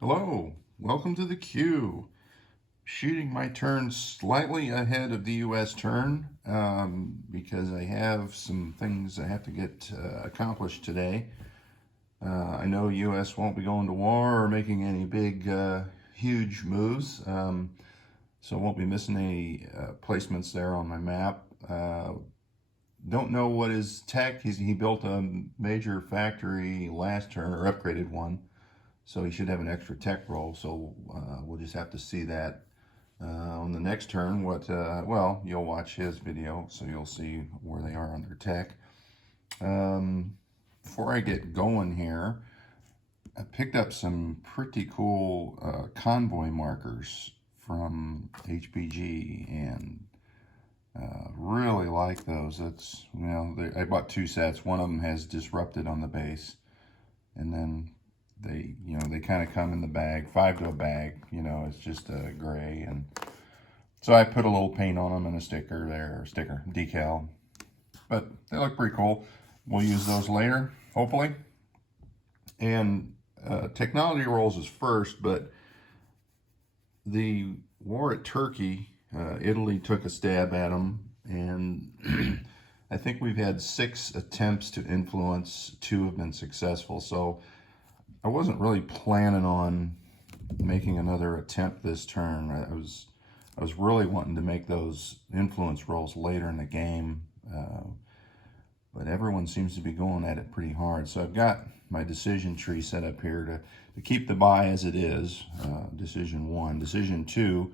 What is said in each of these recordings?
Hello, welcome to the queue. Shooting my turn slightly ahead of the U.S. turn because I have some things I have to get accomplished today. I know U.S. won't be going to war or making any big, huge moves, so I won't be missing any placements there on my map. Don't know what his tech. He built a major factory last turn, or upgraded one. So he should have an extra tech roll, so we'll just have to see that on the next turn. Well, you'll watch his video, so you'll see where they are on their tech. Before I get going here, I picked up some pretty cool convoy markers from HBG, and really like those. I bought two sets. One of them has disrupted on the base, and then they kind of come in the bag, 5 to a bag, it's just a gray. And so I put a little paint on them and a sticker there, decal. But they look pretty cool. We'll use those later, hopefully. And technology rolls is first, but the war at Turkey, Italy took a stab at them, and I think we've had 6 attempts to influence. 2 have been successful. So I wasn't really planning on making another attempt this turn. I was really wanting to make those influence rolls later in the game, but everyone seems to be going at it pretty hard. So I've got my decision tree set up here to keep the buy as it is. Decision 1. Decision 2,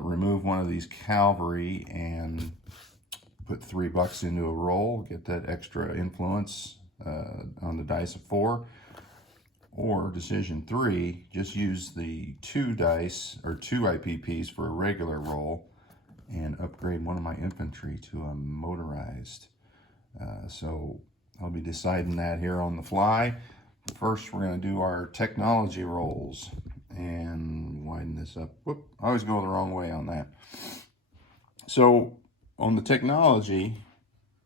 remove one of these cavalry and put $3 into a roll, get that extra influence on the dice of 4. Or decision 3, just use the 2 dice or 2 IPPs for a regular roll and upgrade one of my infantry to a motorized. So I'll be deciding that here on the fly. First, we're going to do our technology rolls and widen this up. Whoop, I always go the wrong way on that. So on the technology,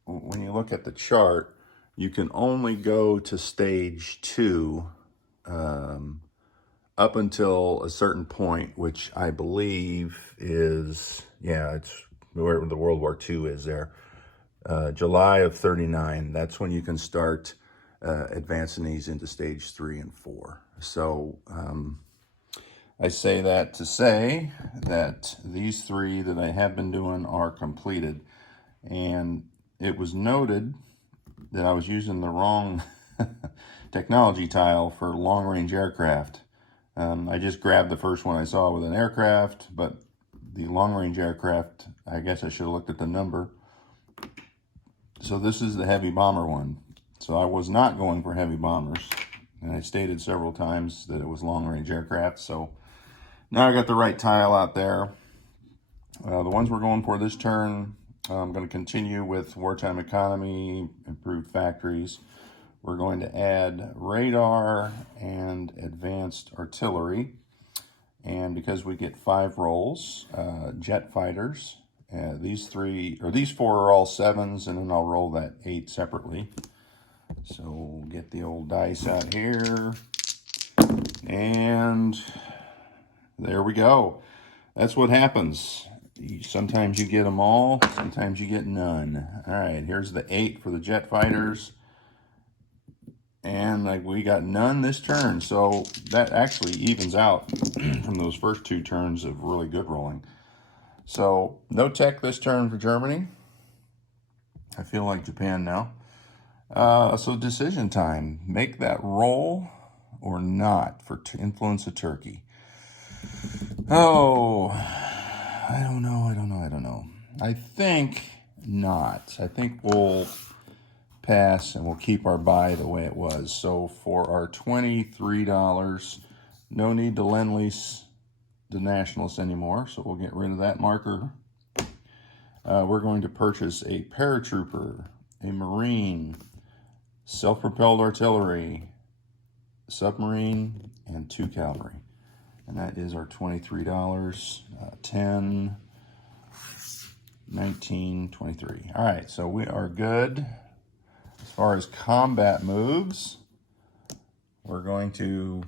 when you look at the chart, you can only go to stage 2 up until a certain point, which I believe is, it's where the World War II is there. July of 39, that's when you can start advancing these into stage 3 and 4. So I say that to say that these 3 that I have been doing are completed. And it was noted that I was using the wrong technology tile for long-range aircraft. I just grabbed the first one I saw with an aircraft, but the long-range aircraft, I guess I should have looked at the number. So this is the heavy bomber one. So I was not going for heavy bombers, and I stated several times that it was long-range aircraft. So now I got the right tile out there. The ones we're going for this turn, I'm going to continue with wartime economy, improved factories. We're going to add radar and advanced artillery. And because we get 5 rolls, jet fighters, these 4 are all 7s, and then I'll roll that 8 separately. So we'll get the old dice out here. And there we go. That's what happens. Sometimes you get them all, sometimes you get none. All right, here's the 8 for the jet fighters. And we got none this turn, so that actually evens out from those first 2 turns of really good rolling. So no tech this turn for Germany. I feel like Japan now. So decision time. Make that roll or not for influence of Turkey. Oh, I don't know. I think not. I think we'll pass and we'll keep our buy the way it was. So for our $23, no need to lend lease the nationalists anymore, so we'll get rid of that marker. We're going to purchase a paratrooper, a marine, self-propelled artillery, submarine, and 2 cavalry. And that is our $23, 10, 19, 23. All right, so we are good. As far as combat moves, we're going to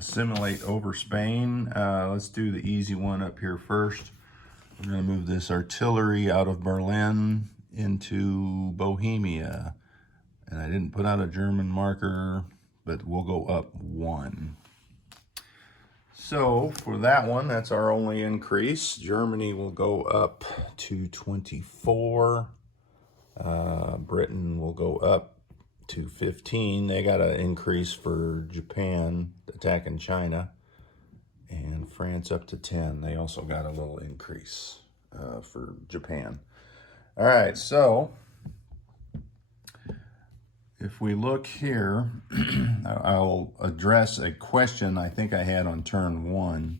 assimilate over Spain. Let's do the easy one up here first. We're going to move this artillery out of Berlin into Bohemia. And I didn't put out a German marker, but we'll go up 1. So for that one, that's our only increase. Germany will go up to 24. Britain will go up to 15. They got an increase for Japan attacking China. And France up to 10. They also got a little increase for Japan. All right, so if we look here, I'll address a question I think I had on turn 1.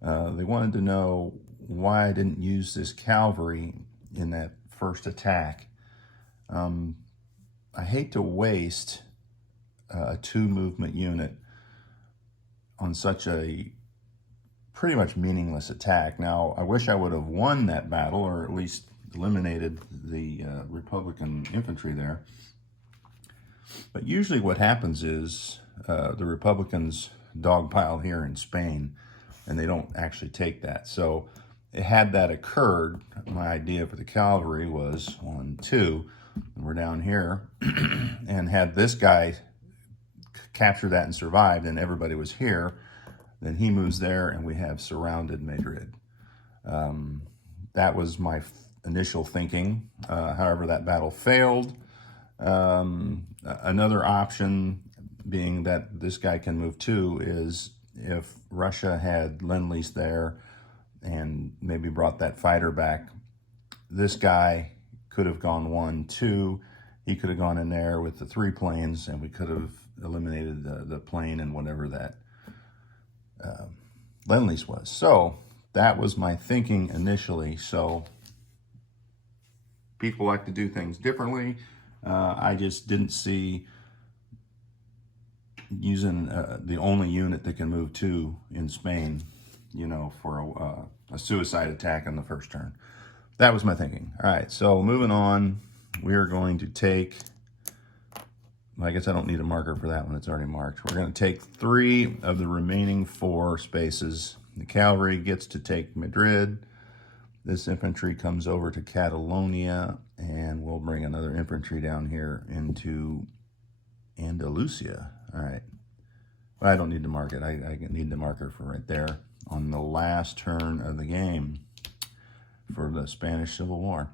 They wanted to know why I didn't use this cavalry in that first attack. I hate to waste a 2-movement unit on such a pretty much meaningless attack. Now, I wish I would have won that battle, or at least eliminated the Republican infantry there. But usually what happens is the Republicans dogpile here in Spain, and they don't actually take that. So had that occurred, my idea for the cavalry was 1, 2, and we're down here, and had this guy capture that and survived, and everybody was here, then he moves there, and we have surrounded Madrid. That was my initial thinking. However, that battle failed. Another option being that this guy can move too is if Russia had Lend-Lease there and maybe brought that fighter back, this guy could have gone 1, 2. He could have gone in there with the 3 planes, and we could have eliminated the plane and whatever that Lend-Lease was. So that was my thinking initially. So people like to do things differently. I just didn't see using the only unit that can move 2 in Spain, you know, for a suicide attack on the first turn. That was my thinking. All right, so moving on, we are going to take, I guess I don't need a marker for that one, it's already marked. We're going to take 3 of the remaining 4 spaces. The cavalry gets to take Madrid. This infantry comes over to Catalonia, and we'll bring another infantry down here into Andalusia. All right. Well, I don't need to mark it. I need the marker for right there on the last turn of the game for the Spanish Civil War.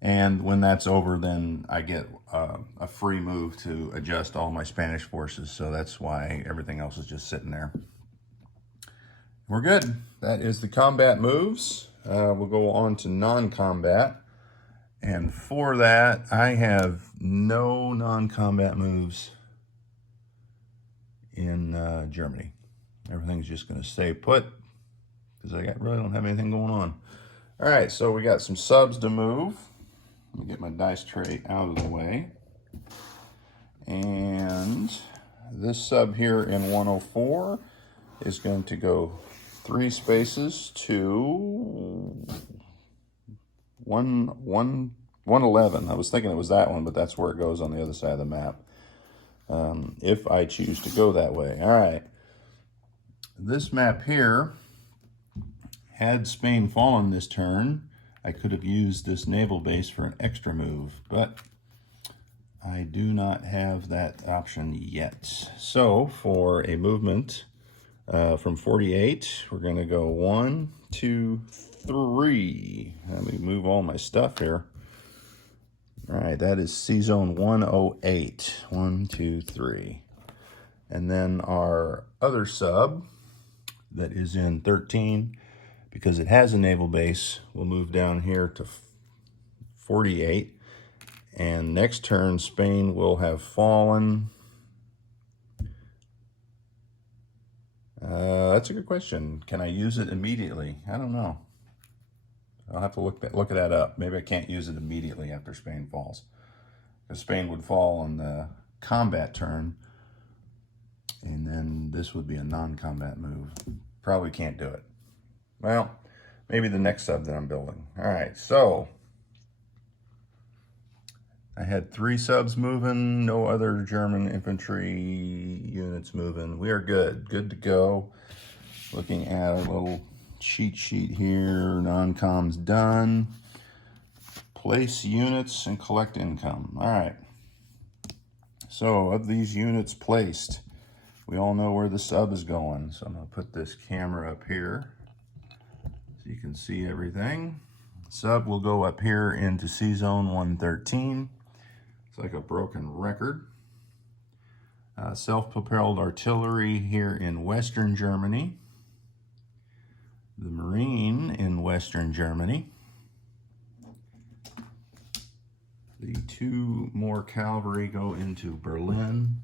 And when that's over, then I get a free move to adjust all my Spanish forces. So that's why everything else is just sitting there. We're good. That is the combat moves. We'll go on to non-combat. And for that, I have no non-combat moves in Germany. Everything's just going to stay put because I really don't have anything going on. All right, so we got some subs to move. Let me get my dice tray out of the way. And this sub here in 104 is going to go 3 spaces to 111. I was thinking it was that one, but that's where it goes on the other side of the map. If I choose to go that way. All right. This map here, had Spain fallen this turn, I could have used this naval base for an extra move, but I do not have that option yet. So for a movement from 48, we're going to go 1, 2, 3. Let me move all my stuff here. All right, that is C-Zone 108. 1, 2, 3. And then our other sub that is in 13, because it has a naval base, we'll move down here to 48. And next turn, Spain will have fallen. That's a good question. Can I use it immediately? I don't know. I'll have to look that up. Maybe I can't use it immediately after Spain falls, because Spain would fall on the combat turn, and then this would be a non-combat move. Probably can't do it. Well, maybe the next sub that I'm building. All right, so I had 3 subs moving, no other German infantry units moving. We are good to go. Looking at a little cheat sheet here, non-com's done. Place units and collect income. All right. So of these units placed, we all know where the sub is going. So I'm gonna put this camera up here so you can see everything. Sub will go up here into C zone 113. It's like a broken record. Self-propelled artillery here in Western Germany. The Marine in Western Germany. The 2 more cavalry go into Berlin.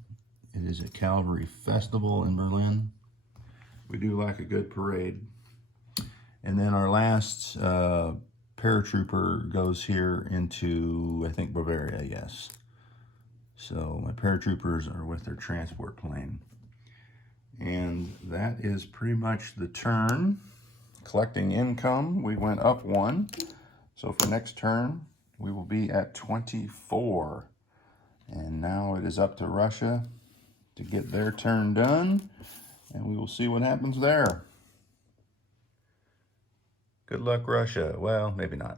It is a cavalry festival in Berlin. We do like a good parade. And then our last paratrooper goes here into, I think, Bavaria, yes. So my paratroopers are with their transport plane. And that is pretty much the turn. Collecting income, we went up 1. So for next turn, we will be at 24. And now it is up to Russia to get their turn done. And we will see what happens there. Good luck, Russia. Well, maybe not.